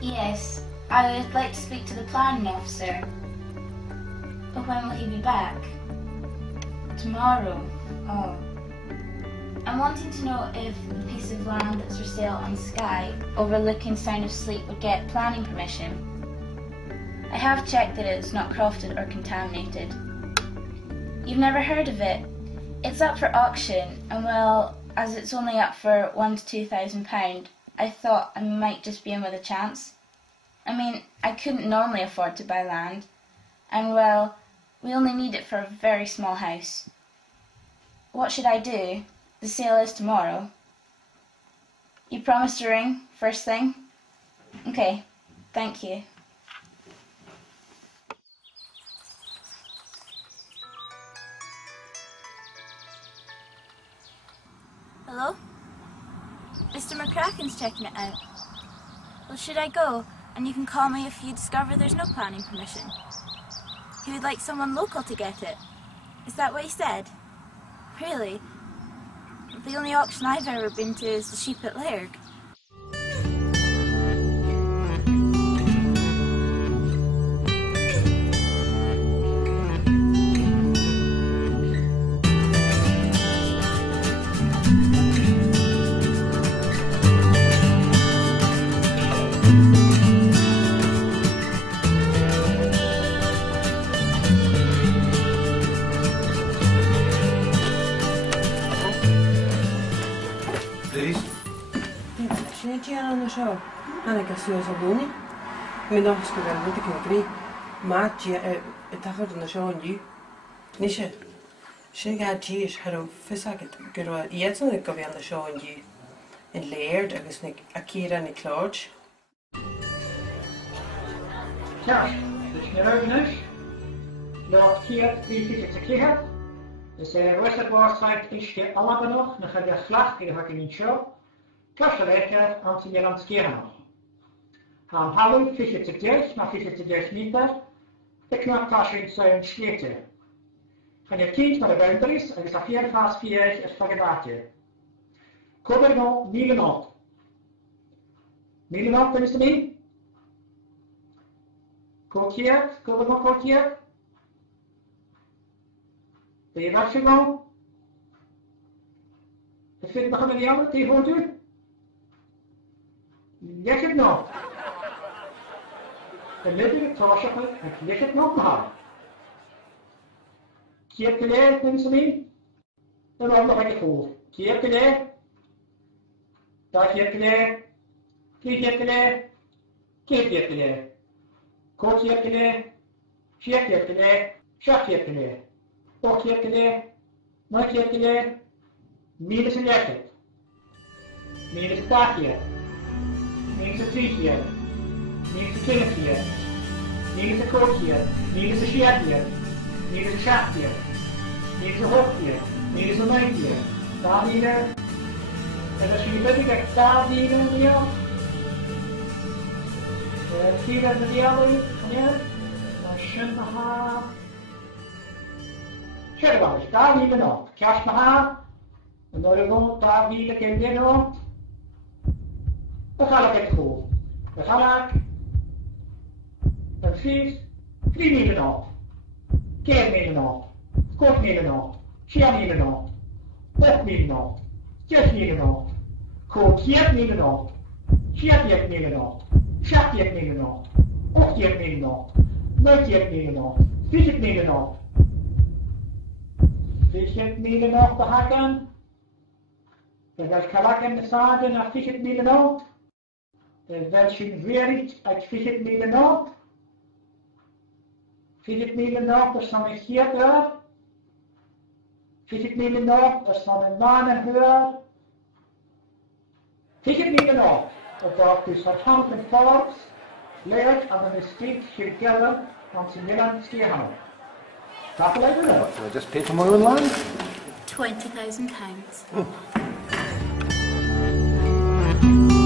Yes, I would like to speak to the planning officer. But when will he be back? Tomorrow. Oh. I'm wanting to know if the piece of land that's for sale on Skye, overlooking Sound of Sleep, would get planning permission. I have checked that it's not crofted or contaminated. You've never heard of it? It's up for auction, and well, as it's only up for £1,000 to £2,000, I thought I might just be in with a chance. I mean, I couldn't normally afford to buy land, and well, we only need it for a very small house. What should I do? The sale is tomorrow. You promised to ring first thing? Okay, thank you. Hello? Mr. McCracken's checking it out. Well, should I go? And you can call me if you discover there's no planning permission. He would like someone local to get it. Is that what he said? Really? The only auction I've ever been to is the Sheep at Lairg. Ana Suas Albuni. Mijn naam is Corinne, ik ben drie. Maatje, het gaat er zo aan je. Nisje, ze gaat je is haar visaget. Gero, jetzt nog ik weer aan de zo aan je. En leert, ik is niet akira niet klaar. Ja, dus naar huis. Laat hier die te krijgen. Dus rustig waarschijnlijk is je allemaal nog. Dan gaat je slag, je gaat je niet zo. Kast lekker aan te gaan skeren. Aan hallo, visje te dicht, maar visje te dicht niet meer. De knaptasje in zijn sleten. Van je kind naar de boundaries, en is dat 4 is vergedaatje. Kom er nog, Nederland. Nederland, ten is er niet. Kookjeert, kom er nog kookjeert. Ben je weggegaan? Dat vind ik nog een andere, die hoort u. Leg het nog. De midden torsige en leg het nog maar. Keertje mensen mee. Dan nog een goed. Keertje. Daar keertje. Keertje. Keertje. Kortkeertje. Keertje. Schakkeertje. Okkeertje. Nakeertje. Minus een jacket. Minus een taakje. Minus een vliegje, minus een killetje, minus een kookje, minus een scherpje, minus een schapje, minus een hokje, minus een muntje. Daar hier. En als jullie weten dat daar hier weer. Zie dat met die andere? Ja? Dan schön naar haar. Schön wel eens, daar hier nog. Kast naar haar. En dan gewoon daar hier ken je nog. Dan ga ik het goed. Dan ga ik. Precies. 3 minuten op. Keer minuten op. Kort minuten op. 4 minuten op. 8 minuten op. 6 minuten op. Kort 4 minuten op. 4 minuten op. 6 minuten op. 8 minuten op. 9 minuten op. 4 minuten op. 4 minuten op behaken. Dan ga ik de zaden naar 4 minuten op. Welchen werkt uit 4 minuten op? 4 minuten op, dat is hier door. 4 minuten op, dat is een mannen höher. 4 minuten op, dat dus verhangt en volks leert aan de steeds gegeven van zijn Nederland scheren. Dat lijkt me wel. So I just pay for my own land? £20,000.